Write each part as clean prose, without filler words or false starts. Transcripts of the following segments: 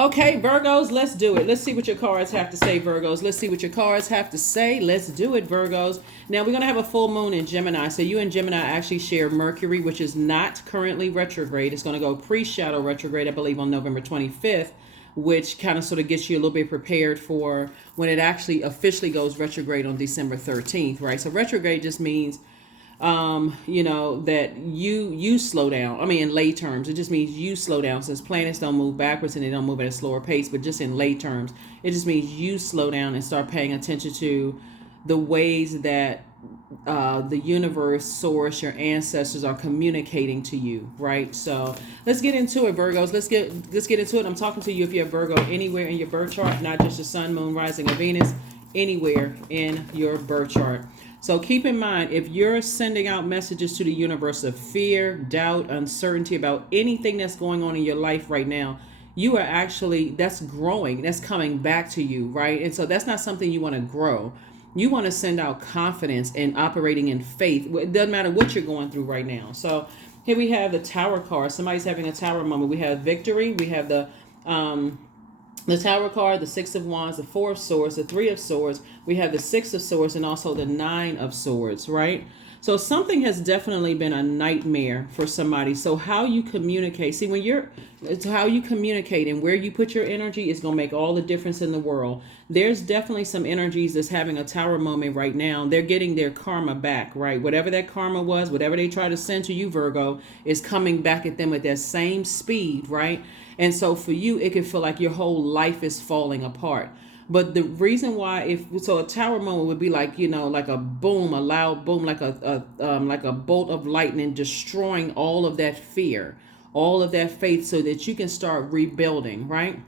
Okay, Virgos, let's do it. Let's see what your cards have to say, Virgos. Let's see what your cards have to say. Let's do it, Virgos. Now, we're going to have a full moon in Gemini. So you and Gemini actually share Mercury, which is not currently retrograde. It's going to go pre-shadow retrograde, I believe, on November 25th, which kind of sort of gets you a little bit prepared for when it actually officially goes retrograde on December 13th, right? So retrograde just means that you slow down. I mean, in lay terms, it just means you slow down, since planets don't move backwards and they don't move at a slower pace. But just in lay terms, it just means you slow down and start paying attention to the ways that the universe, source, your ancestors are communicating to you, right? So let's get into it, Virgos. Let's get into it. I'm talking to you if you have Virgo anywhere in your birth chart, not just your sun, moon, rising, or Venus, anywhere in your birth chart. So keep in mind, if you're sending out messages to the universe of fear, doubt, uncertainty about anything that's going on in your life right now, you are actually, that's growing, that's coming back to you, right? And so that's not something you want to grow. You want to send out confidence and operating in faith. It doesn't matter what you're going through right now. So here we have the Tower card. Somebody's having a Tower moment. We have victory. We have the Tower card, the Six of Wands, the Four of Swords, the Three of Swords. We have the Six of Swords and also the Nine of Swords, right? So something has definitely been a nightmare for somebody. So how you communicate, see, it's how you communicate and where you put your energy is going to make all the difference in the world. There's definitely some energies that's having a Tower moment right now. They're getting their karma back, right? Whatever that karma was, whatever they try to send to you, Virgo, is coming back at them at that same speed, right? And so for you, it can feel like your whole life is falling apart. But the reason why, a Tower moment would be like, like a boom, a loud boom, like a bolt of lightning, destroying all of that fear, all of that faith, so that you can start rebuilding, right?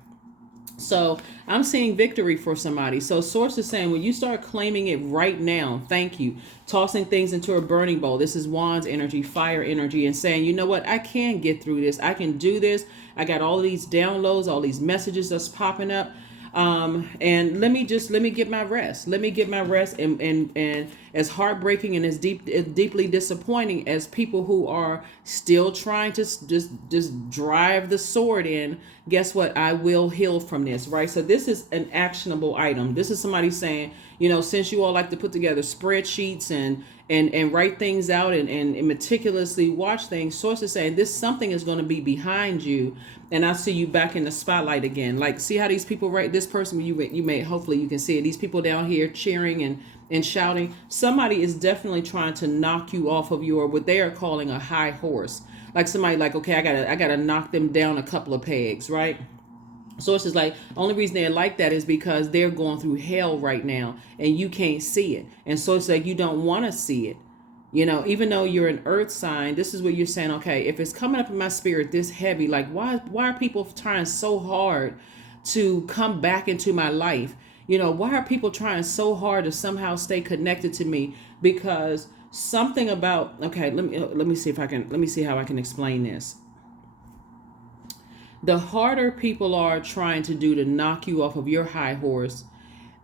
So I'm seeing victory for somebody. So source is saying, when you start claiming it right now, thank you, tossing things into a burning bowl. This is Wands energy, fire energy, and saying, you know what, I can get through this. I can do this. I got all these downloads, all these messages that's popping up. And let me get my rest. Let me get my rest. And as heartbreaking and as deeply disappointing as people who are still trying to just drive the sword in, guess what? I will heal from this, right? So this is an actionable item. This is somebody saying, since you all like to put together spreadsheets and write things out and meticulously watch things, sources saying this something is going to be behind you, and I see you back in the spotlight again. Like, see how these people, right? This person, you may, hopefully you can see it. These people down here cheering and shouting. Somebody is definitely trying to knock you off of your, what they are calling a high horse. Like somebody like, okay, I gotta knock them down a couple of pegs, right? So it's just like, only reason they're like that is because they're going through hell right now and you can't see it. And so it's like, you don't want to see it. Even though you're an earth sign, this is what you're saying. Okay, if it's coming up in my spirit this heavy, like why are people trying so hard to come back into my life? Why are people trying so hard to somehow stay connected to me? Because something about, okay, let me see how I can explain this. The harder people are trying to do to knock you off of your high horse,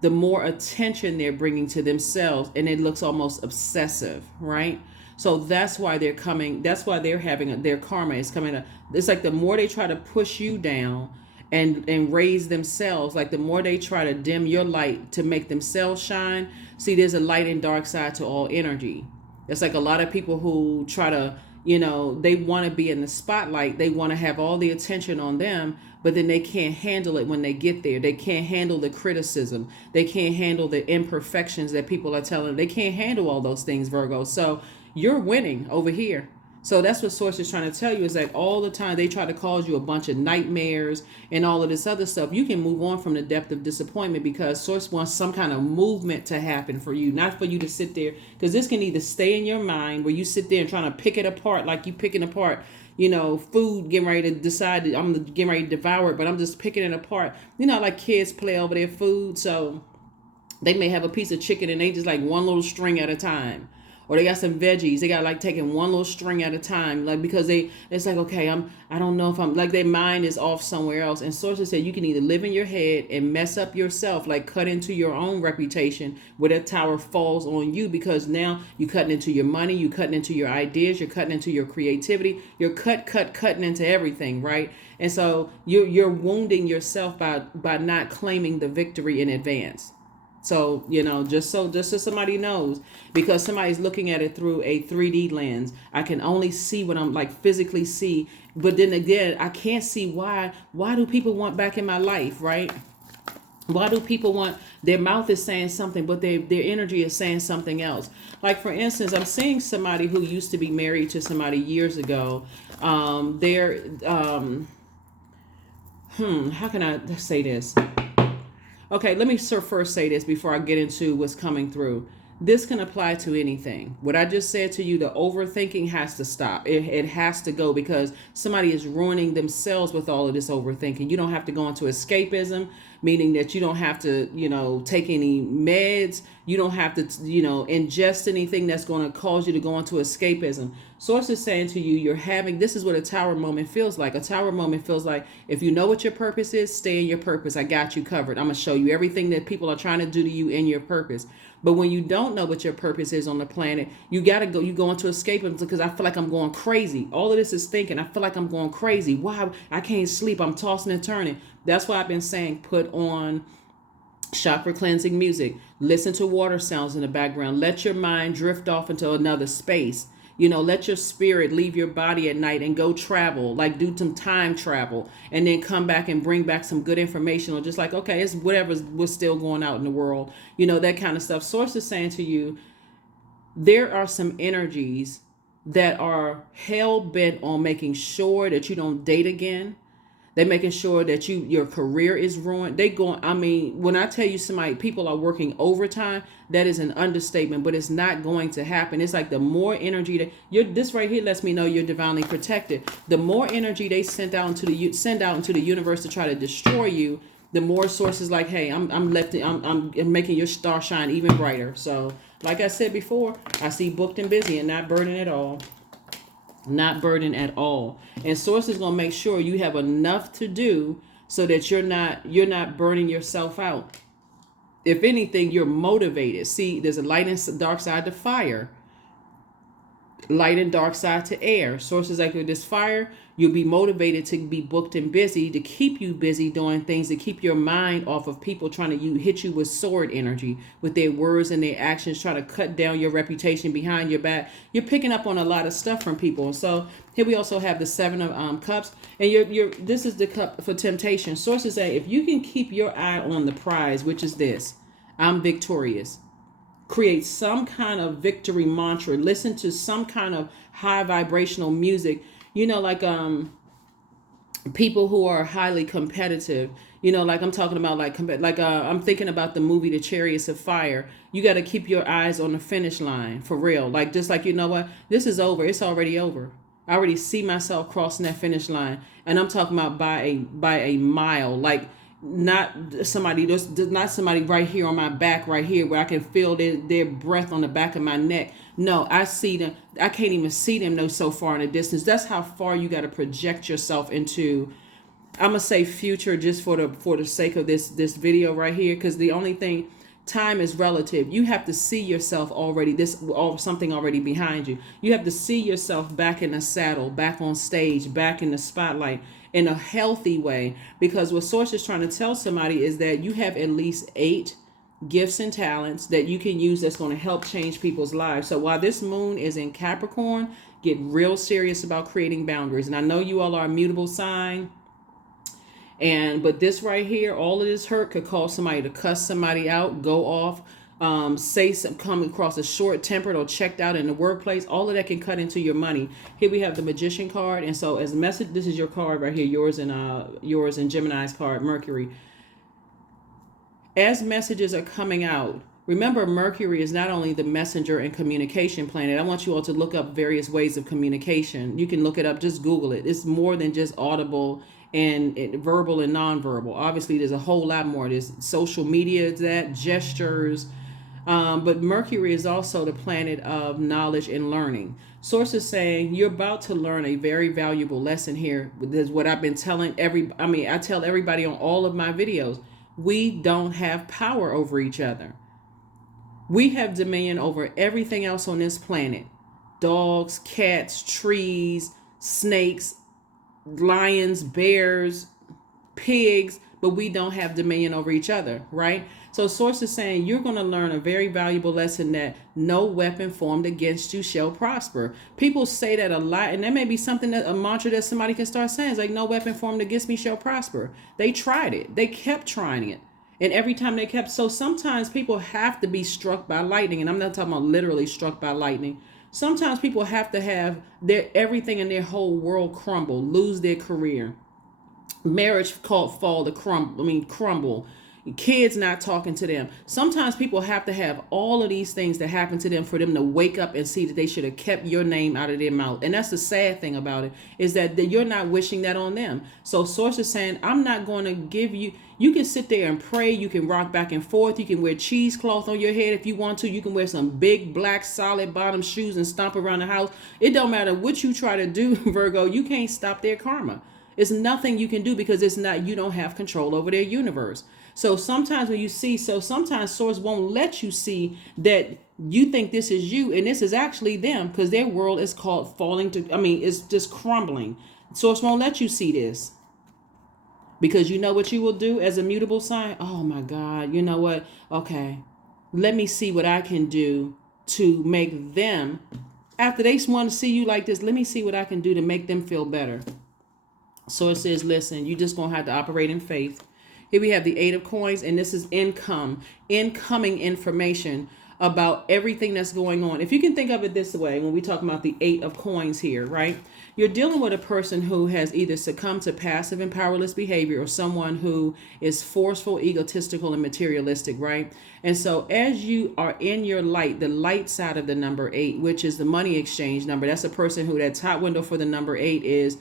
the more attention they're bringing to themselves, and it looks almost obsessive, right? So that's why they're coming. That's why they're having their karma is coming up. It's like the more they try to push you down and raise themselves, like the more they try to dim your light to make themselves shine. See, there's a light and dark side to all energy. It's like a lot of people who try to, they want to be in the spotlight. They want to have all the attention on them, but then they can't handle it when they get there. They can't handle the criticism. They can't handle the imperfections that people are telling them. They can't handle all those things, Virgo. So you're winning over here. So that's what Source is trying to tell you, is that all the time they try to cause you a bunch of nightmares and all of this other stuff. You can move on from the depth of disappointment because Source wants some kind of movement to happen for you, not for you to sit there. Because this can either stay in your mind where you sit there and trying to pick it apart like you picking apart, food, getting ready to decide that I'm getting ready to devour it, but I'm just picking it apart. Like kids play over their food. So they may have a piece of chicken and they just like one little string at a time. or they got some veggies. They got like taking one little string at a time, like because it's like, okay, I don't know if I'm like, their mind is off somewhere else. And sources said you can either live in your head and mess up yourself, like cut into your own reputation where that tower falls on you, because now you're cutting into your money, you're cutting into your ideas, you're cutting into your creativity, you're cutting into everything, right? And so you're wounding yourself by not claiming the victory in advance. So, just so somebody knows, because somebody's looking at it through a 3D lens, I can only see what I'm like physically see. But then again, I can't see why do people want back in my life, right? Why do people want, their mouth is saying something, but their energy is saying something else? Like, for instance, I'm seeing somebody who used to be married to somebody years ago. They're, how can I say this? Okay, let me first say this before I get into what's coming through. This can apply to anything. What I just said to you, the overthinking has to stop. It has to go, because somebody is ruining themselves with all of this overthinking. You don't have to go into escapism, meaning that you don't have to, take any meds. You don't have to, ingest anything that's going to cause you to go into escapism. Source is saying to you, this is what a tower moment feels like. A tower moment feels like, if you know what your purpose is, stay in your purpose. I got you covered. I'm going to show you everything that people are trying to do to you in your purpose. But when you don't know what your purpose is on the planet, you go into escapism, because I feel like I'm going crazy. All of this is thinking. I feel like I'm going crazy. Why? I can't sleep. I'm tossing and turning. That's why I've been saying, put on chakra cleansing music. Listen to water sounds in the background. Let your mind drift off into another space. Let your spirit leave your body at night and go travel, like do some time travel, and then come back and bring back some good information, or just like, okay, it's what's still going out in the world, that kind of stuff. Source is saying to you, there are some energies that are hell bent on making sure that you don't date again. They're making sure that your career is ruined. When I tell you people are working overtime, that is an understatement, but it's not going to happen. It's like the more energy that this right here lets me know you're divinely protected. The more energy they send out into the universe to try to destroy you, the more sources like, hey, I'm making your star shine even brighter. So, like I said before, I see booked and busy and not burdened at all. Not burden at all. And source is going to make sure you have enough to do so that you're not burning yourself out. If anything, you're motivated. See, there's a light and dark side to fire, light and dark side to air. Sources like with this fire, you'll be motivated to be booked and busy, to keep you busy doing things, to keep your mind off of people trying to hit you with sword energy, with their words and their actions, trying to cut down your reputation behind your back. You're picking up on a lot of stuff from people. So here we also have the 7 of cups, and this is the cup for temptation. Sources say, if you can keep your eye on the prize, which is this, I'm victorious. Create some kind of victory mantra. Listen to some kind of high vibrational music. Like people who are highly competitive. Like I'm talking about I'm thinking about the movie The Chariots of Fire. You got to keep your eyes on the finish line, for real. Like, just like, what, this is over. It's already over. I already see myself crossing that finish line, and I'm talking about by a mile. Like, not somebody right here on my back right here where I can feel their breath on the back of my neck. No, I see them. I can't even see them so far in the distance. That's how far you got to project yourself into. I'm gonna say future just for the sake of this video right here, because the only thing, time is relative. You have to see yourself already, something already behind you. You have to see yourself back in the saddle, back on stage, back in the spotlight, in a healthy way, because what Source is trying to tell somebody is that you have at least 8 gifts and talents that you can use that's going to help change people's lives. So while this moon is in Capricorn, get real serious about creating boundaries. And I know you all are a mutable sign, but this right here, all of this hurt could cause somebody to cuss somebody out, go off, come across as short-tempered or checked out in the workplace. All of that can cut into your money. Here we have the Magician card, and so as a message, this is your card right here, yours and Gemini's card, Mercury. As messages are coming out, remember, Mercury is not only the messenger and communication planet. I want you all to look up various ways of communication. You can look it up, just Google it. It's more than just audible and verbal and nonverbal. Obviously, there's a whole lot more. There's social media, gestures, But Mercury is also the planet of knowledge and learning. Sources saying you're about to learn a very valuable lesson here. This is what I've been telling I tell everybody on all of my videos. We don't have power over each other. We have dominion over everything else on this planet. Dogs, cats, trees, snakes, lions, bears, pigs, but we don't have dominion over each other, right? So source is saying you're going to learn a very valuable lesson that no weapon formed against you shall prosper. People say that a lot, and that may be something that a mantra that somebody can start saying. It's like, no weapon formed against me shall prosper. They tried it. They kept trying it. And every time they kept, so sometimes people have to be struck by lightning. And I'm not talking about literally struck by lightning. Sometimes people have to have their everything in their whole world crumble, lose their career, marriage called fall to crumble, kids not talking to them. Sometimes people have to have all of these things that happen to them for them to wake up and see that they should have kept your name out of their mouth. And that's the sad thing about it, is that you're not wishing that on them. So source is saying, I'm not going to give you, you can sit there and pray, you can rock back and forth, you can wear cheesecloth on your head if you want to, you can wear some big black solid bottom shoes and stomp around the house. It don't matter what you try to do, Virgo, you can't stop their karma. It's nothing you can do, because it's not, you don't have control over their universe. So sometimes when you see, sometimes source won't let you see that you think this is you and this is actually them, because their world is called falling to, it's just crumbling. Source won't let you see this, because you know what you will do as a mutable sign? Oh my God, you know what? Okay, let me see what I can do to make them, after they want to see you like this, let me see what I can do to make them feel better. So it says, listen, you just going to have to operate in faith. Here we have the 8 of coins, and this is incoming information about everything that's going on. If you can think of it this way, when we talk about the 8 of coins here, right? You're dealing with a person who has either succumbed to passive and powerless behavior, or someone who is forceful, egotistical, and materialistic, right? And so as you are in your light, the light side of the number 8, which is the money exchange number, that's a person who, that top window for the number 8 is,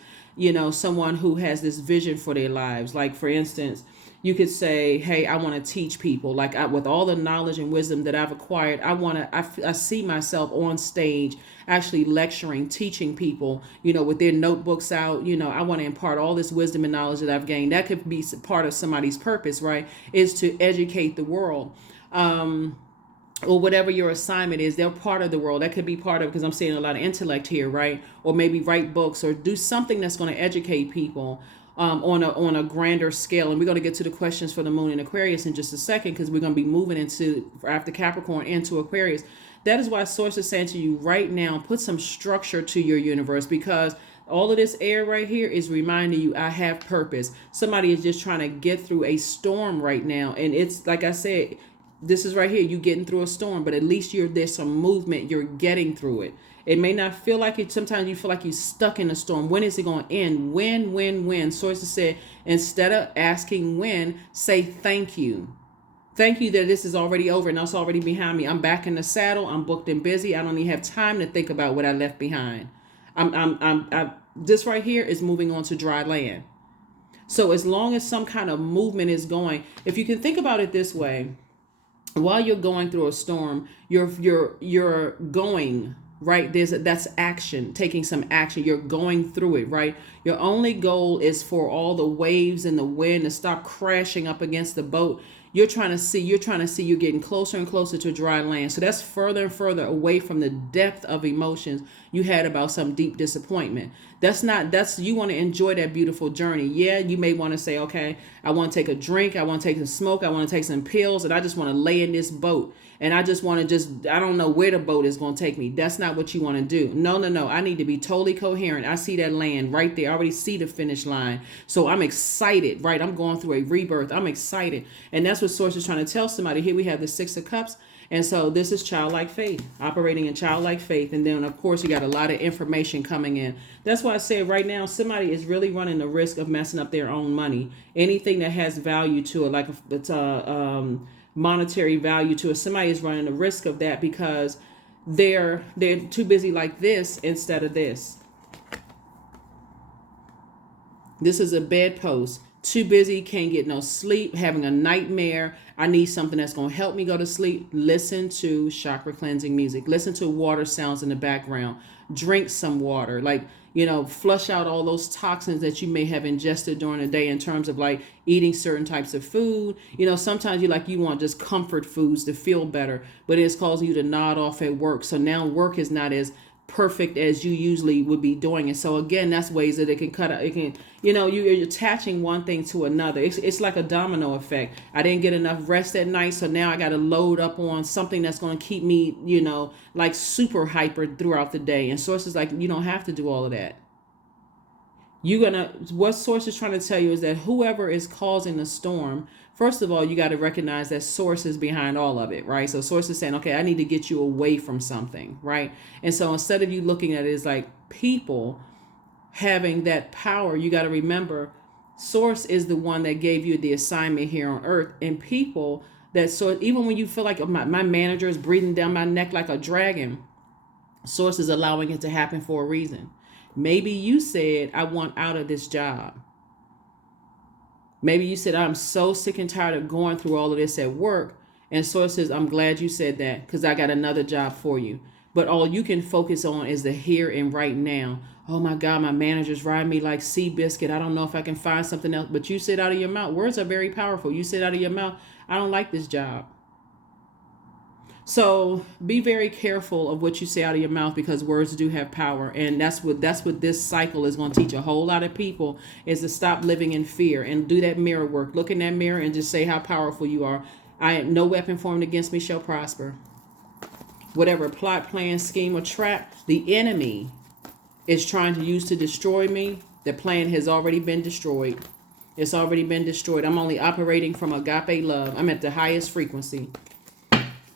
someone who has this vision for their lives. Like, for instance, you could say, hey, I want to teach people, with all the knowledge and wisdom that I've acquired, I see myself on stage actually lecturing, teaching people, with their notebooks out. I want to impart all this wisdom and knowledge that I've gained. That could be part of somebody's purpose, right? Is to educate the world. Or whatever your assignment is, they're part of the world. That could be part of, because I'm seeing a lot of intellect here, right? Or maybe write books or do something that's going to educate people on a grander scale. And we're going to get to the questions for the moon in Aquarius in just a second, because we're going to be moving into, after Capricorn, into Aquarius. That is why Source is saying to you right now, put some structure to your universe, because all of this air right here is reminding you, I have purpose. Somebody is just trying to get through a storm right now. And it's like I said, this is right here, you getting through a storm, but at least there's some movement, you're getting through it. It may not feel like it. Sometimes you feel like you're stuck in a storm. When is it going to end? When? Sources said, instead of asking when, say thank you. Thank you that this is already over and that's already behind me. I'm back in the saddle. I'm booked and busy. I don't even have time to think about what I left behind. This right here is moving on to dry land. So as long as some kind of movement is going, if you can think about it this way, while you're going through a storm, you're going, right? That's action, taking some action. You're going through it, right? Your only goal is for all the waves and the wind to stop crashing up against the boat. You're trying to see you're getting closer and closer to dry land. So that's further and further away from the depth of emotions you had about some deep disappointment. You want to enjoy that beautiful journey. Yeah, you may want to say, okay, I want to take a drink, I want to take some smoke, I want to take some pills, and I just want to lay in this boat. And I just want to I don't know where the boat is going to take me. That's not what you want to do. No. I need to be totally coherent. I see that land right there. I already see the finish line. So I'm excited, right? I'm going through a rebirth. I'm excited. And that's what Source is trying to tell somebody. Here we have the 6 of Cups. And so this is childlike faith, operating in childlike faith. And then, of course, you got a lot of information coming in. That's why I said right now, somebody is really running the risk of messing up their own money. Anything that has value to it, like it's monetary value to it, somebody is running the risk of that because they're too busy like this instead of this. This is a bedpost. too busy, can't get no sleep, having a nightmare. I need something that's going to help me go to sleep. Listen to chakra cleansing music. Listen to water sounds in the background. Drink some water. Like, flush out all those toxins that you may have ingested during the day in terms of like eating certain types of food. Sometimes you want just comfort foods to feel better, but it's causing you to nod off at work. So now work is not as perfect as you usually would be doing it. So again, that's ways that it can cut out. It can, you're attaching one thing to another. It's like a domino effect. I didn't get enough rest at night, so now I got to load up on something that's going to keep me, like super hyper throughout the day. And sources like, you don't have to do all of that. What source is trying to tell you is that whoever is causing the storm, first of all, you got to recognize that source is behind all of it, right? So source is saying, okay, I need to get you away from something, right? And so instead of you looking at it as like people having that power, you got to remember source is the one that gave you the assignment here on earth, and people that, so even when you feel like my manager is breathing down my neck like a dragon, source is allowing it to happen for a reason. Maybe you said, I want out of this job. Maybe you said, I'm so sick and tired of going through all of this at work. And source says, I'm glad you said that because I got another job for you. But all you can focus on is the here and right now. Oh my God, my manager's riding me like Seabiscuit. I don't know if I can find something else. But you said out of your mouth, words are very powerful. You said out of your mouth, I don't like this job. So be very careful of what you say out of your mouth, because words do have power. And that's what this cycle is going to teach a whole lot of people, is to stop living in fear and do that mirror work. Look in that mirror and just say how powerful you are. No weapon formed against me shall prosper. Whatever plot, plan, scheme, or trap the enemy is trying to use to destroy me, the plan has already been destroyed. It's already been destroyed. I'm only operating from agape love. I'm at the highest frequency.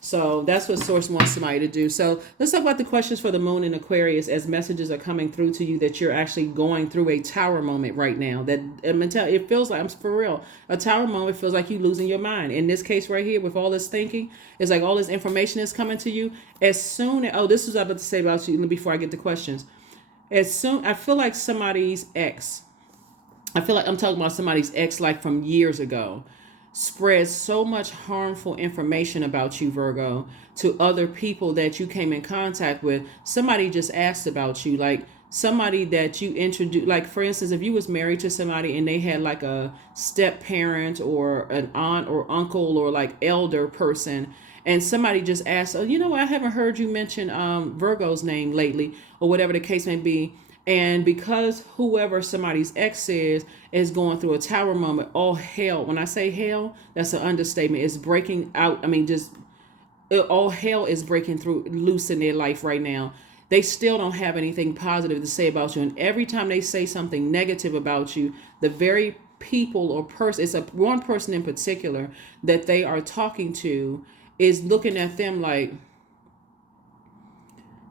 So that's what source wants somebody to do. So let's talk about the questions for the moon in Aquarius as messages are coming through to you that you're actually going through a tower moment right now. That it feels like, I'm for real, a tower moment feels like you losing your mind. In this case right here, with all this thinking, it's like all this information is coming to you. As soon as, this is what I was about to say about you before I get to questions. I feel like somebody's ex, I feel like I'm talking about somebody's ex like from years ago, spread so much harmful information about you, Virgo, to other people that you came in contact with. Somebody just asked about you, like somebody that you introduced, like for instance, if you was married to somebody and they had like a step parent or an aunt or uncle or like elder person, and somebody just asked, oh, I haven't heard you mention Virgo's name lately, or whatever the case may be. And because whoever somebody's ex is going through a tower moment, all hell, when I say hell, that's an understatement. It's breaking out. I mean, all hell is breaking through loose in their life right now. They still don't have anything positive to say about you. And every time they say something negative about you, the very people or person, it's one person in particular that they are talking to is looking at them like,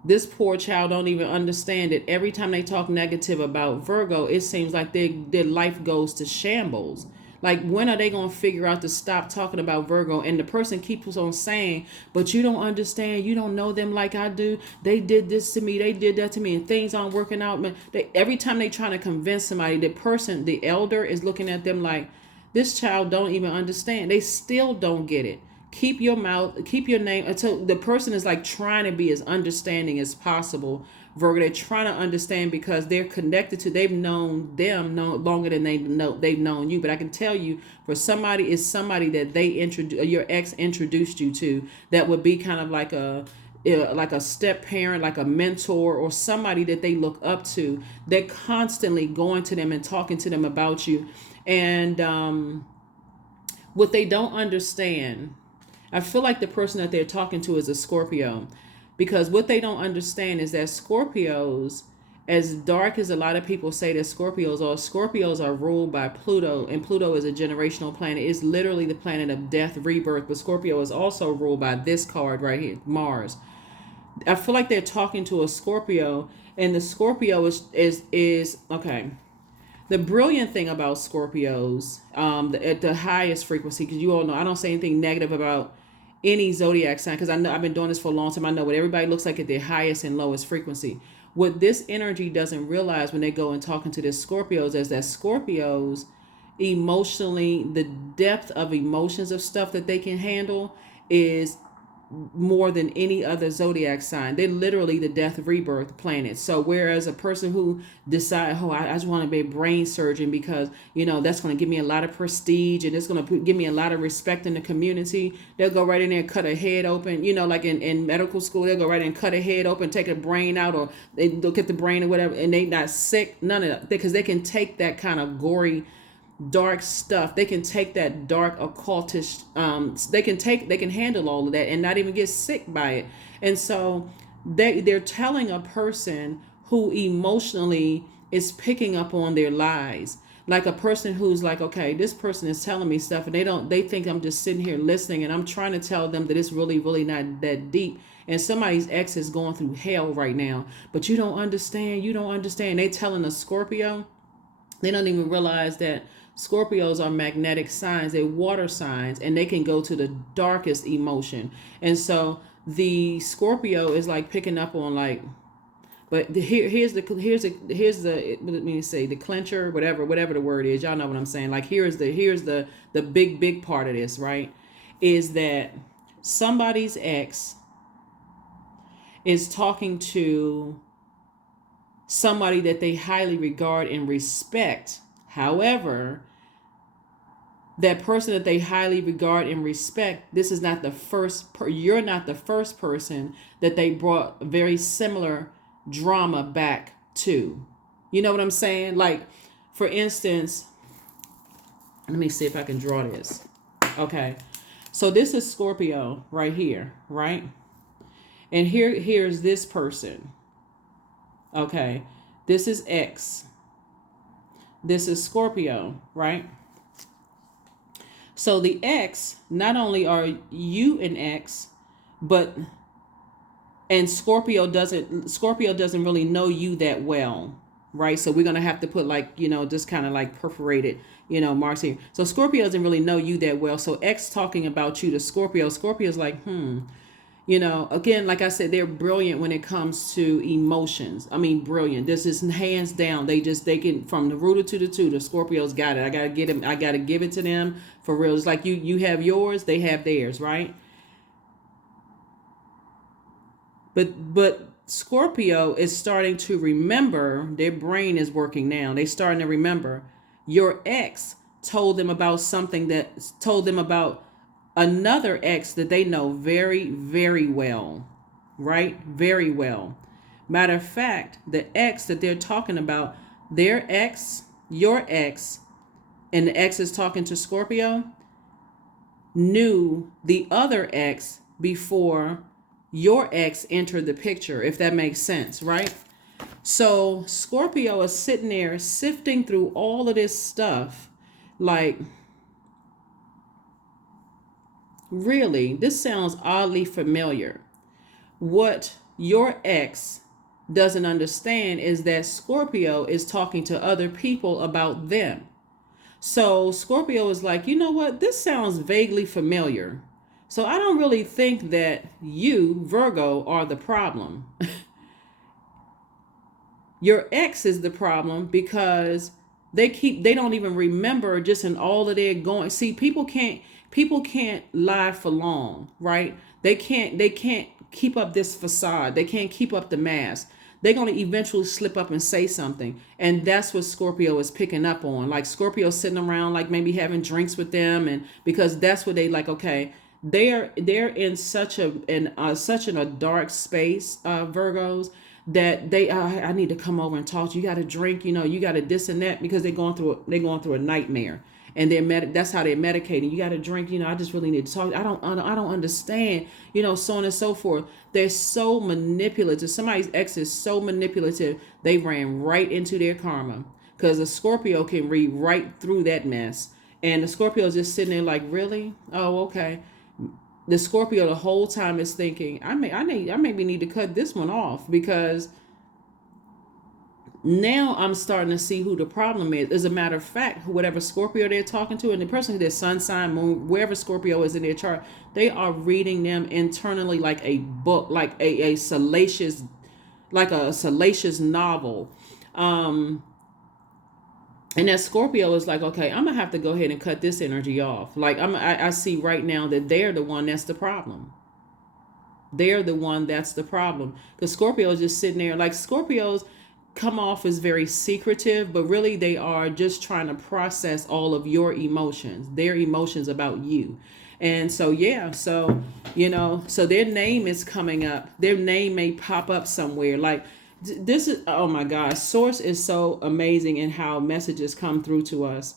this poor child don't even understand it. Every time they talk negative about Virgo, it seems like their life goes to shambles. Like, when are they going to figure out to stop talking about Virgo? And the person keeps on saying, but you don't understand. You don't know them like I do. They did this to me. They did that to me. And things aren't working out. Every time they trying to convince somebody, the elder is looking at them like, this child don't even understand. They still don't get it. Keep your name until the person is like trying to be as understanding as possible. Virgo, they're trying to understand because they're connected to, they've known them longer than they've known you. But I can tell you, for somebody is somebody that your ex introduced you to, that would be kind of like a step parent, like a mentor, or somebody that they look up to. They're constantly going to them and talking to them about you. And what they don't understand, I feel like the person that they're talking to is a Scorpio, because what they don't understand is that Scorpios, as dark as a lot of people say that Scorpios are ruled by Pluto, and Pluto is a generational planet. It's literally the planet of death, rebirth, but Scorpio is also ruled by this card right here, Mars. I feel like they're talking to a Scorpio, and the Scorpio is okay. The brilliant thing about Scorpios, at the highest frequency, because you all know I don't say anything negative about any zodiac sign, because I know I've been doing this for a long time. I know what everybody looks like at their highest and lowest frequency. What this energy doesn't realize when they go and talking to the Scorpios is that Scorpios emotionally, the depth of emotions of stuff that they can handle is more than any other zodiac sign. They're literally the death rebirth planet. So whereas a person who decide, oh, I just want to be a brain surgeon because that's going to give me a lot of prestige and it's going to give me a lot of respect in the community, they'll go right in there and cut a head open. Like in medical school, they'll go right in and cut a head open, take a brain out, or they look at the brain or whatever, and they not sick, none of that, because they can take that kind of gory, dark stuff. They can take that dark occultish, they can handle all of that and not even get sick by it. And so they're telling a person who emotionally is picking up on their lies, like a person who's like, okay, this person is telling me stuff and they think I'm just sitting here listening, and I'm trying to tell them that it's really, really not that deep, and somebody's ex is going through hell right now, but you don't understand. They telling a Scorpio, they don't even realize that Scorpios are magnetic signs. They're water signs, and they can go to the darkest emotion. And so the Scorpio is like picking up on like, but here's the let me say, the clincher, whatever the word is. Y'all know what I'm saying. Like here's the big part of this, right? Is that somebody's ex is talking to somebody that they highly regard and respect. However, that person that they highly regard and respect, this is not the first, you're not the first person that they brought very similar drama back to. You know what I'm saying? Like, for instance, let me see if I can draw this. Okay. So this is Scorpio right here, right? And here's this person. Okay. This is X. This is Scorpio, right? So the X, not only are you an X, and Scorpio doesn't really know you that well, right? So we're going to have to put like, just kind of like perforated, marks here. So Scorpio doesn't really know you that well. So X talking about you to Scorpio's like, again, like I said, they're brilliant when it comes to emotions. I mean, brilliant. This is hands down. They can, from the rooter to the tutor, Scorpios got it. I got to get them. I got to give it to them for real. It's like you have yours, they have theirs, right? But Scorpio is starting to remember, their brain is working now. They're starting to remember your ex told them about another ex that they know very, very well, right? Very well. Matter of fact, the ex that they're talking about, their ex, your ex, and the ex is talking to Scorpio, knew the other ex before your ex entered the picture, if that makes sense, right? So Scorpio is sitting there sifting through all of this stuff like, really, this sounds oddly familiar. What your ex doesn't understand is that Scorpio is talking to other people about them. So Scorpio is like, you know what? This sounds vaguely familiar. So I don't really think that you, Virgo, are the problem. Your ex is the problem because they don't even remember just in all of their going. See, people can't lie for long, right? They can't keep up this facade. They can't keep up the mask. They're going to eventually slip up and say something. And that's what Scorpio is picking up on. Like Scorpio sitting around, like maybe having drinks with them. And because that's what they like, okay, they're in such a dark space, Virgos, that I need to come over and talk to you. You got to drink, you got to this and that, because they're going through a nightmare. And that's how they're medicating. You got to drink, I just really need to talk. I don't understand, so on and so forth. They're so manipulative. Somebody's ex is so manipulative. They ran right into their karma, because a Scorpio can read right through that mess. And the Scorpio is just sitting there like, really? Oh, okay. The Scorpio the whole time is thinking, I maybe need to cut this one off, because now I'm starting to see who the problem is. As a matter of fact, whatever Scorpio they're talking to, and the person, their sun sign, moon, wherever Scorpio is in their chart, they are reading them internally like a book, like a salacious novel. And that Scorpio is like, okay, I'm gonna have to go ahead and cut this energy off. Like I see right now that they're the one that's the problem. They're the one that's the problem. Because Scorpio is just sitting there. Like Scorpios come off as very secretive, but really they are just trying to process all of your emotions, their emotions about you. And so, yeah, so, so their name is coming up. Their name may pop up somewhere. Like, this is, oh my God, Source is so amazing in how messages come through to us.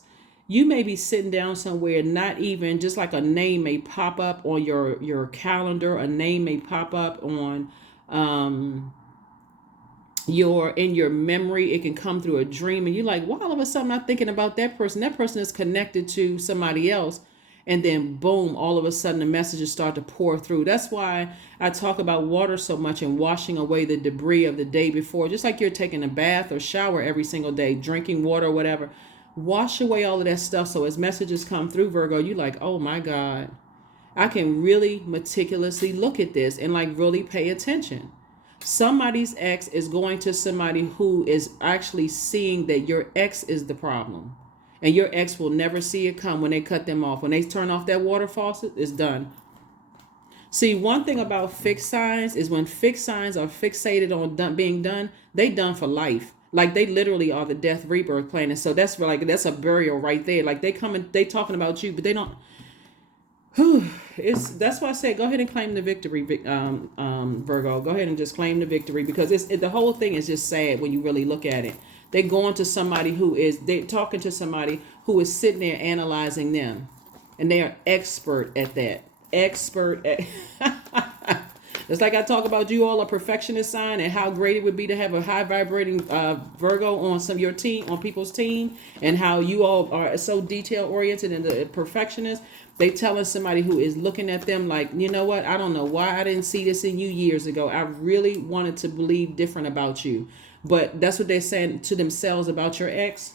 You may be sitting down somewhere, not even just like a name may pop up on your calendar. A name may pop up on in your memory. It can come through a dream, and you're like, well, all of a sudden I'm thinking about that person. That person is connected to somebody else, and then boom, all of a sudden the messages start to pour through. That's why I talk about water so much and washing away the debris of the day before. Just like you're taking a bath or shower every single day, drinking water or whatever, wash away all of that stuff. So as messages come through, Virgo, you like, oh my God, I can really meticulously look at this and like really pay attention. Somebody's ex is going to somebody who is actually seeing that your ex is the problem. And your ex will never see it come when they cut them off. When they turn off that water faucet, it's done. See, one thing about fixed signs is when fixed signs are fixated on being done, they done for life. Like they literally are the death rebirth planet. So that's that's a burial right there. Like they talking about you, but they don't. That's why I said go ahead and claim the victory, Virgo. Go ahead and just claim the victory, because the whole thing is just sad when you really look at it. They're going to somebody they're talking to somebody who is sitting there analyzing them, and they are expert at that. Expert at. It's like I talk about you all a perfectionist sign and how great it would be to have a high vibrating Virgo on your team, on people's team, and how you all are so detail oriented and the perfectionist. They telling somebody who is looking at them like, you know what? I don't know why I didn't see this in you years ago. I really wanted to believe different about you. But that's what they're saying to themselves about your ex.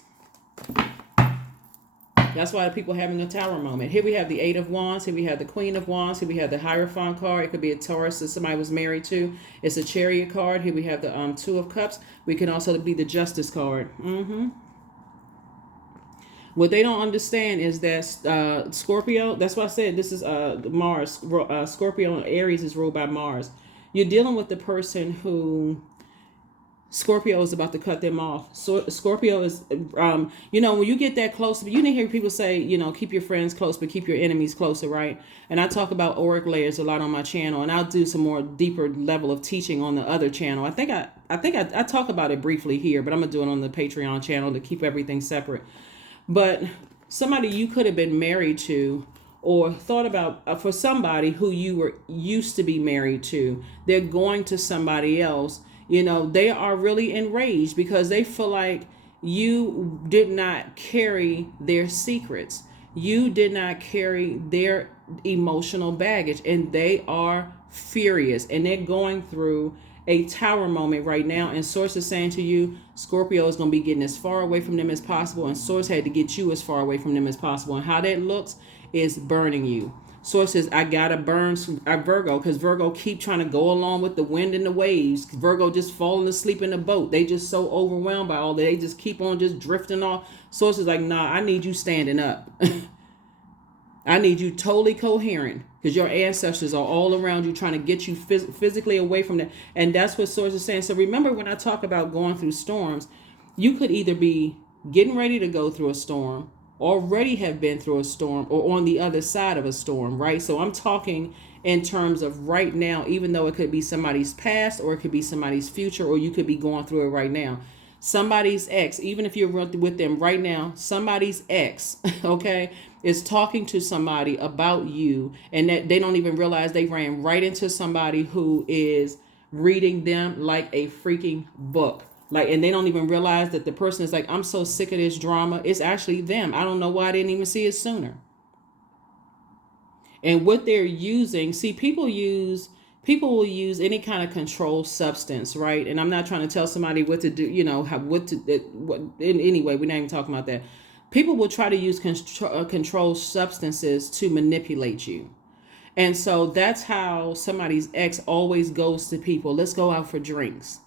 That's why the people having a tower moment. Here we have the Eight of Wands. Here we have the Queen of Wands. Here we have the Hierophant card. It could be a Taurus that somebody was married to. It's a Chariot card. Here we have the Two of Cups. We can also be the Justice card. What they don't understand is that Scorpio, that's why I said this is Mars. Scorpio and Aries is ruled by Mars. You're dealing with the person who Scorpio is about to cut them off. So Scorpio is, when you get that close, you didn't hear people say, keep your friends close, but keep your enemies closer, right? And I talk about auric layers a lot on my channel, and I'll do some more deeper level of teaching on the other channel. I think I talk about it briefly here, but I'm gonna do it on the Patreon channel to keep everything separate. But somebody you could have been married to or thought about for somebody who you were used to be married to, they're going to somebody else. They are really enraged because they feel like you did not carry their secrets. You did not carry their emotional baggage, and they are furious, and they're going through a tower moment right now. And Source is saying to you, Scorpio is going to be getting as far away from them as possible, and Source had to get you as far away from them as possible. And how that looks is burning you. Source says, I gotta burn Virgo, because Virgo keep trying to go along with the wind and the waves. Virgo just falling asleep in the boat. They just so overwhelmed by all that. They just keep on just drifting off. Source is like, nah, I need you standing up. I need you totally coherent, because your ancestors are all around you trying to get you physically away from that. And that's what Source is saying. So remember, when I talk about going through storms, you could either be getting ready to go through a storm, already have been through a storm, or on the other side of a storm, right? So I'm talking in terms of right now, even though it could be somebody's past or it could be somebody's future, or you could be going through it right now. Somebody's ex, even if you're with them right now, somebody's ex, okay, is talking to somebody about you, and that they don't even realize they ran right into somebody who is reading them like a freaking book. And they don't even realize that the person is like, I'm so sick of this drama. It's actually them. I don't know why I didn't even see it sooner. And what they're using, see, people will use any kind of controlled substance, right? And I'm not trying to tell somebody what to do, anyway, we're not even talking about that. People will try to use controlled substances to manipulate you. And so that's how somebody's ex always goes to people. Let's go out for drinks.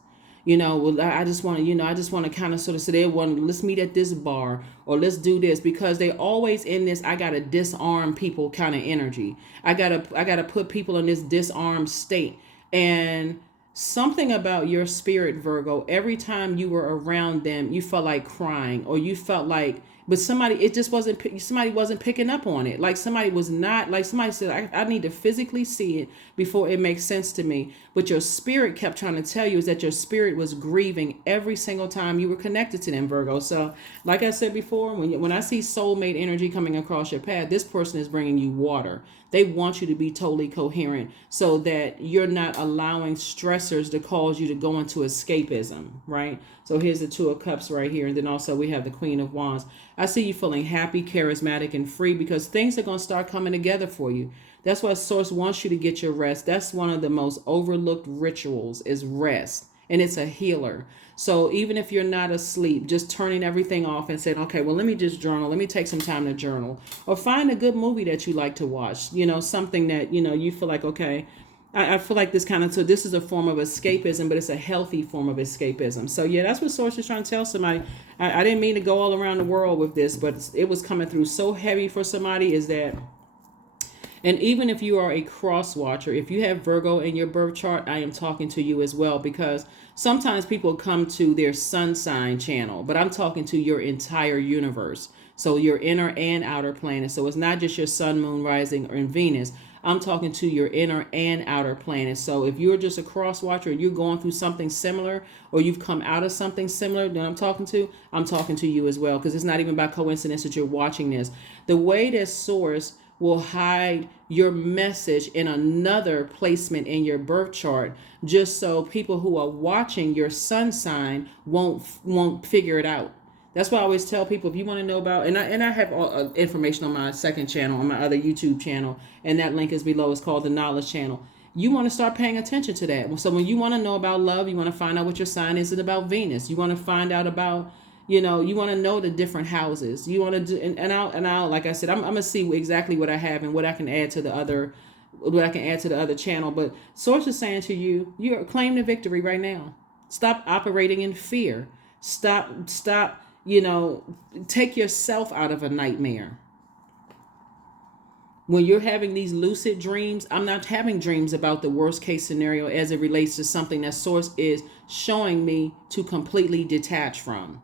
Well, I just want to, I just want to kind of sort of say, they want, let's meet at this bar, or let's do this, because they always in this, I got to disarm people kind of energy. I got to put people in this disarmed state. And something about your spirit, Virgo, every time you were around them, you felt like crying, or you felt like, but somebody wasn't picking up on it. Like somebody was not, like somebody said, I need to physically see it before it makes sense to me. But your spirit kept trying to tell you is that your spirit was grieving every single time you were connected to them, Virgo. So like I said before, when I see soulmate energy coming across your path, this person is bringing you water. They want you to be totally coherent so that you're not allowing stressors to cause you to go into escapism, right? So here's the Two of Cups right here. And then also we have the Queen of Wands. I see you feeling happy, charismatic, and free, because things are going to start coming together for you. That's why Source wants you to get your rest. That's one of the most overlooked rituals, is rest. And it's a healer. So even if you're not asleep, just turning everything off and saying, okay, well, let me just journal. Let me take some time to journal. Or find a good movie that you like to watch. Something that, you feel like, okay, I feel like this kind of, so this is a form of escapism, but it's a healthy form of escapism. So yeah, that's what Source is trying to tell somebody. I didn't mean to go all around the world with this, but it was coming through so heavy for somebody, is that, and even if you are a cross watcher, if you have Virgo in your birth chart, I am talking to you as well, because sometimes people come to their sun sign channel, but I'm talking to your entire universe. So your inner and outer planets. So it's not just your sun, moon, rising, or in Venus. I'm talking to your inner and outer planets. So if you're just a cross watcher, you're going through something similar, or you've come out of something similar that I'm talking to you as well, because it's not even by coincidence that you're watching this. The way that Source will hide your message in another placement in your birth chart, just so people who are watching your sun sign won't figure it out. That's why I always tell people, if you want to know about, and I have all, information on my second channel, on my other YouTube channel, and that link is below. It's called the Knowledge Channel. You want to start paying attention to that. So when you want to know about love, you want to find out what your sign is about Venus. You want to find out about, you want to know the different houses. You want to do, and I'll, like I said, I'm gonna see exactly what I have and what I can add to the other, channel. But Source is saying to you, you're claiming victory right now. Stop operating in fear. Stop. Take yourself out of a nightmare. When you're having these lucid dreams, I'm not having dreams about the worst case scenario as it relates to something that Source is showing me to completely detach from.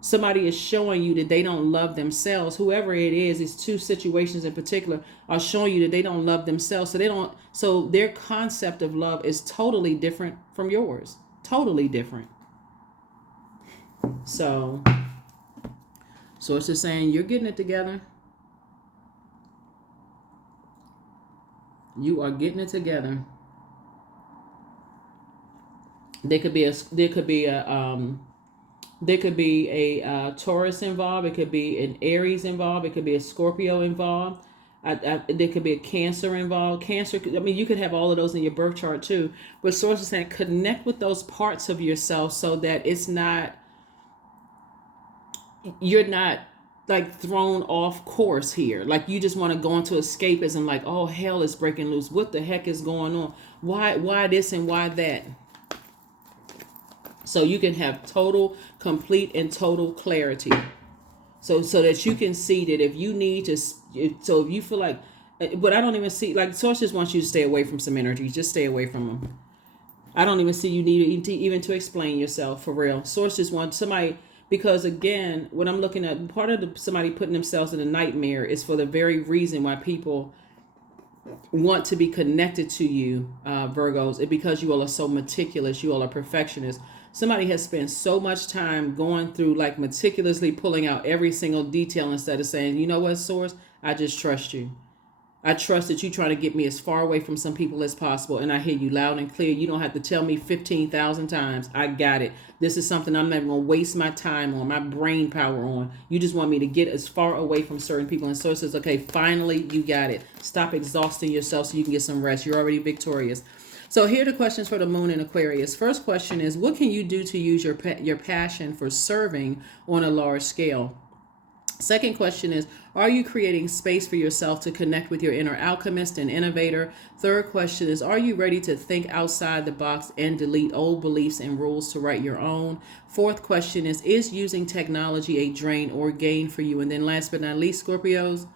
Somebody is showing you that they don't love themselves. Whoever it is, these two situations in particular are showing you that they don't love themselves. So their concept of love is totally different from yours. Totally different. So Source is saying you're getting it together. You are getting it together. There could be a Taurus involved. It could be an Aries involved. It could be a Scorpio involved. There could be a Cancer involved. Cancer, you could have all of those in your birth chart too. But Source is saying connect with those parts of yourself so that you're not like thrown off course here. Like you just want to go into escapism, like, oh, hell is breaking loose. What the heck is going on? Why this and why that? So you can have total, complete, and total clarity. So that you can see that if you need to, so if you feel like, but I don't even see, like Source just wants you to stay away from some energy. Just stay away from them. I don't even see you need even to explain yourself, for real. Source just wants somebody, because again, when I'm looking at part of somebody putting themselves in a nightmare is for the very reason why people want to be connected to you, Virgos, and because you all are so meticulous, you all are perfectionists. Somebody has spent so much time going through, like meticulously pulling out every single detail instead of saying, you know what, Source, I just trust you. I trust that you try to get me as far away from some people as possible, and I hear you loud and clear. You don't have to tell me 15,000 times. I got it. This is something I'm never going to waste my time on, my brain power on. You just want me to get as far away from certain people. And so it says, okay, finally, you got it. Stop exhausting yourself so you can get some rest. You're already victorious. So here are the questions for the moon in Aquarius. First question is, what can you do to use your passion for serving on a large scale? Second question is, are you creating space for yourself to connect with your inner alchemist and innovator? Third question is, are you ready to think outside the box and delete old beliefs and rules to write your own? Fourth question is using technology a drain or gain for you? And then last but not least, Virgos,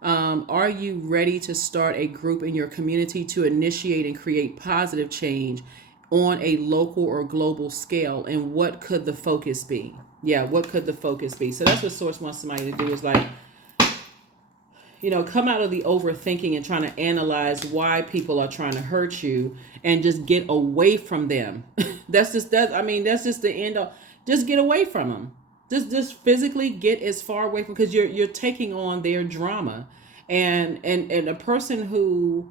are you ready to start a group in your community to initiate and create positive change on a local or global scale? And what could the focus be? Yeah, what could the focus be? So that's what Source wants somebody to do, is like, come out of the overthinking and trying to analyze why people are trying to hurt you, and just get away from them. That's just the end of, just get away from them. Just physically get as far away from, because you're taking on their drama. And a person who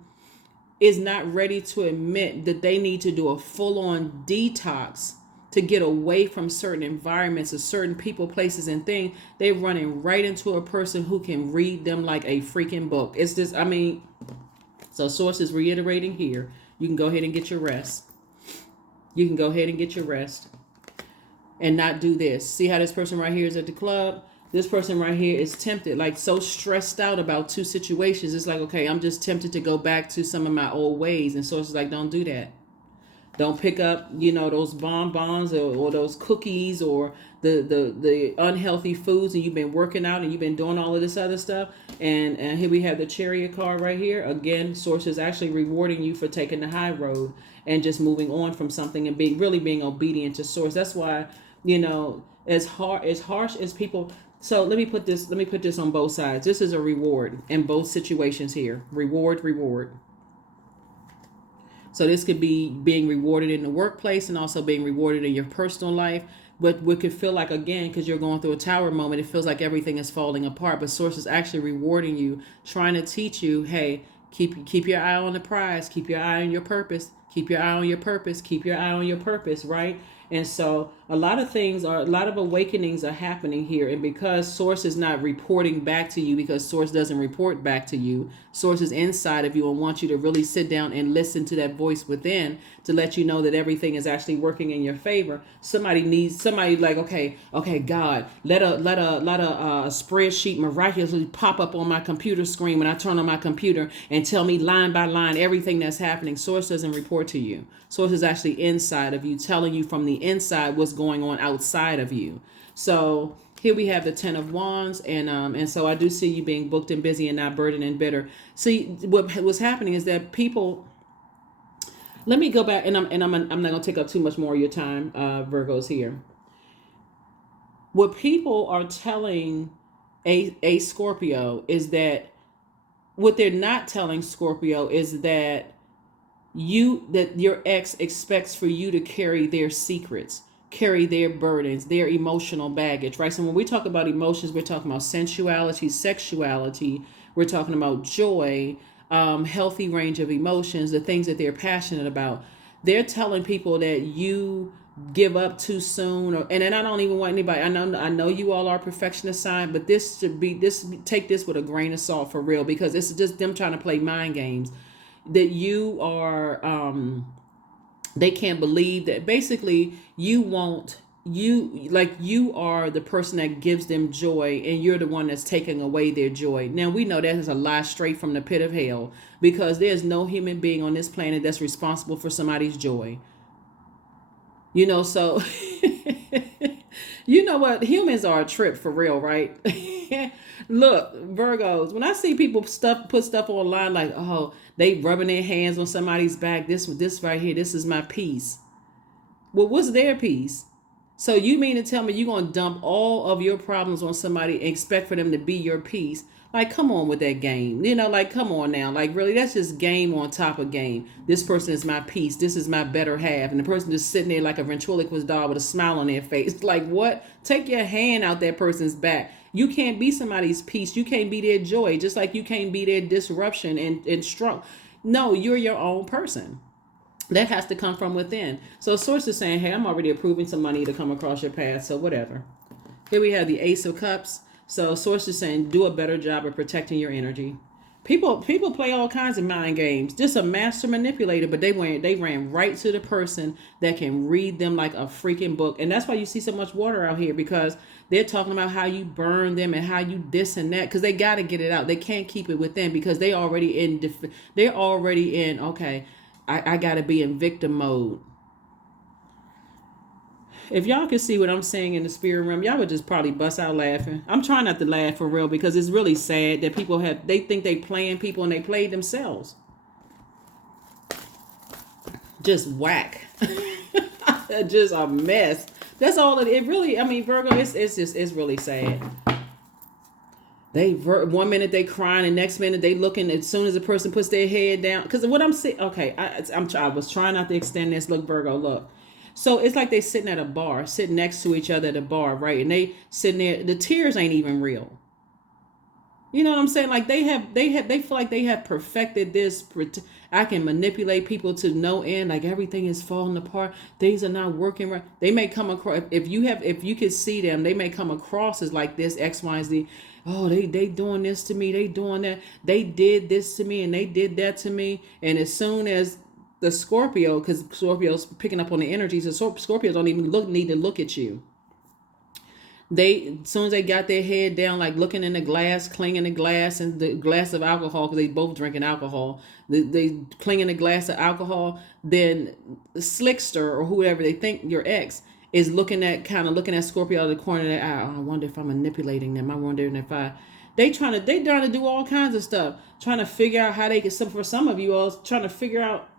is not ready to admit that they need to do a full-on detox to get away from certain environments or certain people, places, and things, they're running right into a person who can read them like a freaking book. It's just, so Source is reiterating here. You can go ahead and get your rest. You can go ahead and get your rest and not do this. See how this person right here is at the club? This person right here is tempted, like so stressed out about two situations. It's like, okay, I'm just tempted to go back to some of my old ways. And Source is like, don't do that. Don't pick up, those bonbons or those cookies or the unhealthy foods, and you've been working out and you've been doing all of this other stuff. And here we have the Chariot card right here. Again, Source is actually rewarding you for taking the high road and just moving on from something and being obedient to Source. That's why, as harsh as people. So let me put this on both sides. This is a reward in both situations here. Reward. So this could be being rewarded in the workplace and also being rewarded in your personal life. But what could feel like, again, because you're going through a tower moment, it feels like everything is falling apart. But Source is actually rewarding you, trying to teach you, hey, keep your eye on the prize. Keep your eye on your purpose. Keep your eye on your purpose. Keep your eye on your purpose, right? And so a lot of awakenings are happening here. And because Source is not reporting back to you, because Source doesn't report back to you, Source is inside of you and wants you to really sit down and listen to that voice within to let you know that everything is actually working in your favor. Somebody like, okay, God, let a spreadsheet miraculously pop up on my computer screen when I turn on my computer and tell me line by line everything that's happening. Source doesn't report to you. Source is actually inside of you, telling you from the inside what's going on outside of you. So here we have the 10 of Wands, and so I do see you being booked and busy and not burdened and bitter. See, what's happening is that people. Let me go back, and I'm not going to take up too much more of your time, Virgos here. What people are telling a Scorpio is that what they're not telling Scorpio is that your ex expects for you to carry their secrets, carry their burdens, their emotional baggage, right? So when we talk about emotions, we're talking about sensuality, sexuality, we're talking about joy, healthy range of emotions, the things that they're passionate about. They're telling people that you give up too soon, and I don't even want anybody. I know you all are perfectionist side, but take this with a grain of salt for real, because it's just them trying to play mind games. That you are, they can't believe that basically you are the person that gives them joy, and you're the one that's taking away their joy. Now we know that is a lie straight from the pit of hell, because there's no human being on this planet that's responsible for somebody's joy. So you know what? Humans are a trip for real, right? Look, Virgos, when I see people put stuff online like, oh, they rubbing their hands on somebody's back, this right here, this is my piece. Well, what's their piece? So you mean to tell me you're going to dump all of your problems on somebody and expect for them to be your piece? Like, come on with that game. Come on now. Like, really, that's just game on top of game. This person is my piece. This is my better half. And the person just sitting there like a ventriloquist doll with a smile on their face. Like, what? Take your hand out that person's back. You can't be somebody's piece. You can't be their joy, just like you can't be their disruption and strong. No, you're your own person. That has to come from within. So Source is saying, hey, I'm already approving some money to come across your path, so whatever. Here we have the Ace of Cups. So Source is saying, do a better job of protecting your energy. People play all kinds of mind games. Just a master manipulator, but they ran right to the person that can read them like a freaking book. And that's why you see so much water out here, because they're talking about how you burn them and how you this and that, because they got to get it out. They can't keep it within, because they're already in, okay, I got to be in victim mode. If y'all could see what I'm saying in the spirit realm, y'all would just probably bust out laughing. I'm trying not to laugh for real, because it's really sad that they think they playing people and they play themselves. Just whack. Just a mess. That's all it really, I mean, Virgo, it's really sad. They 1 minute they crying, and next minute they looking. As soon as a person puts their head down, because what I'm saying, okay, I was trying not to extend this. Look, Virgo, look. So it's like they sitting at a bar, sitting next to each other at a bar, right? And they sitting there. The tears ain't even real. You know what I'm saying? Like they feel like they have perfected this. I can manipulate people to no end. Like everything is falling apart. Things are not working right. They may come across, if you could see them, they may come across as like this X, Y, and Z. Oh, they doing this to me. They doing that. They did this to me and they did that to me. And as soon as the Scorpio, because Scorpio's picking up on the energies, the Scorpios don't even need to look at you. As soon as they got their head down, like looking in the glass, clinging the glass and the glass of alcohol, because they both drinking alcohol, they clinging the glass of alcohol, then the slickster or whoever they think your ex is looking at Scorpio out of the corner of their eye. Oh, I wonder if I'm manipulating them. I wonder if they trying to do all kinds of stuff, trying to figure out how they can, for some of you all, trying to figure out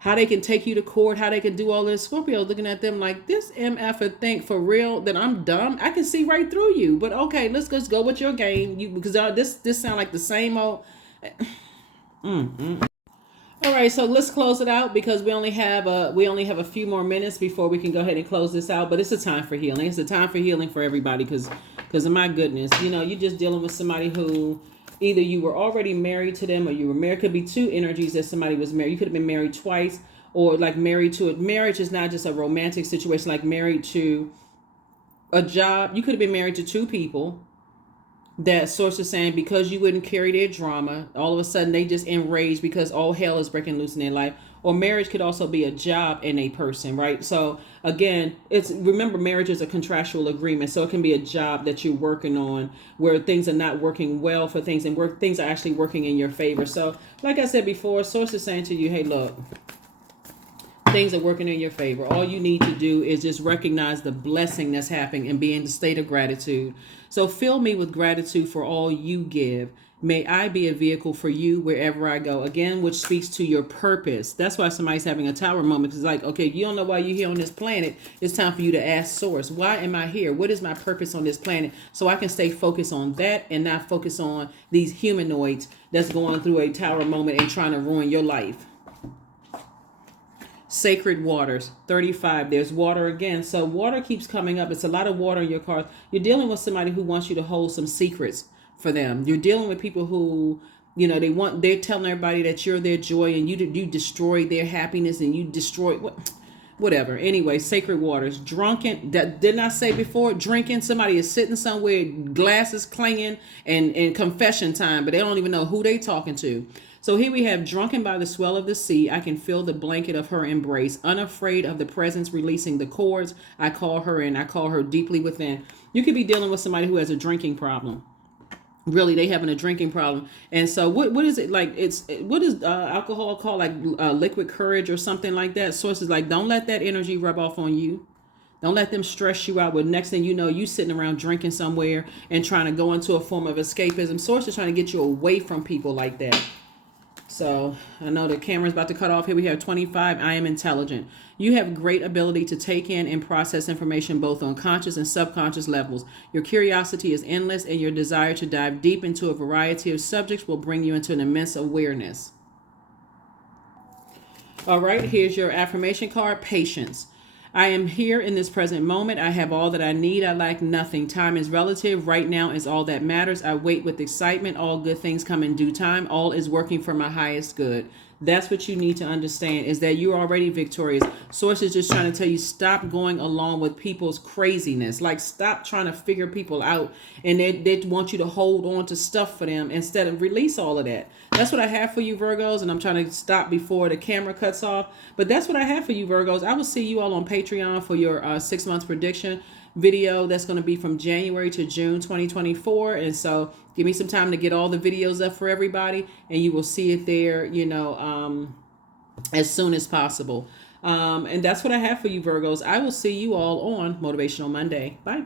how they can take you to court, how they can do all this. Scorpio looking at them like, this MF think for real that I'm dumb. I can see right through you. But okay, let's just go with your game. Because this sound like the same old. All right, so let's close it out, because we only have a few more minutes before we can go ahead and close this out. But it's a time for healing. It's a time for healing for everybody, because of my goodness, you're just dealing with somebody who either you were already married to them or you were married. Could be two energies that somebody was married. You could have been married twice, or like married to it. Marriage is not just a romantic situation, like married to a job. You could have been married to two people that source is saying, because you wouldn't carry their drama, all of a sudden they just enraged because all hell is breaking loose in their life. Or marriage could also be a job and a person, right? So again, remember, marriage is a contractual agreement. So it can be a job that you're working on where things are not working well for things, and where things are actually working in your favor. So like I said before, source is saying to you, hey, look, things are working in your favor. All you need to do is just recognize the blessing that's happening and be in the state of gratitude. So fill me with gratitude for all you give. May I be a vehicle for you wherever I go. Again, which speaks to your purpose. That's why somebody's having a tower moment. It's like, okay, you don't know why you're here on this planet. It's time for you to ask source, why am I here? What is my purpose on this planet? So I can stay focused on that and not focus on these humanoids that's going through a tower moment and trying to ruin your life. Sacred waters, 35. There's water again. So water keeps coming up. It's a lot of water in your card. You're dealing with somebody who wants you to hold some secrets for them. You're dealing with people who, they're telling everybody that you're their joy, and you destroy their happiness, and you destroy whatever. Anyway, sacred waters. Drunken, that didn't I say before? Drinking. Somebody is sitting somewhere, glasses clanging, and confession time, but they don't even know who they talking to. So here we have drunken by the swell of the sea. I can feel the blanket of her embrace. Unafraid of the presence releasing the cords. I call her in. I call her deeply within. You could be dealing with somebody who has a drinking problem. Really, they having a drinking problem. And so what is it like? What is alcohol called? Like liquid courage or something like that. Sources like, don't let that energy rub off on you. Don't let them stress you out. With next thing you know, you sitting around drinking somewhere and trying to go into a form of escapism. Source is trying to get you away from people like that. So I know the camera's about to cut off. Here we have 25. I am intelligent. You have great ability to take in and process information both on conscious and subconscious levels. Your curiosity is endless, and your desire to dive deep into a variety of subjects will bring you into an immense awareness. All right, here's your affirmation card, patience. I am here in this present moment. I have all that I need. I lack nothing. Time is relative. Right now is all that matters. I wait with excitement. All good things come in due time. All is working for my highest good. That's what you need to understand, is that you're already victorious. Source is just trying to tell you, stop going along with people's craziness. Like, stop trying to figure people out, and they want you to hold on to stuff for them instead of release all of that. That's what I have for you, Virgos, and I'm trying to stop before the camera cuts off. But that's what I have for you, Virgos. I will see you all on Patreon for your 6 months prediction video. That's going to be from January to June 2024. And so give me some time to get all the videos up for everybody, and you will see it there, as soon as possible. And that's what I have for you, Virgos. I will see you all on Motivational Monday. Bye.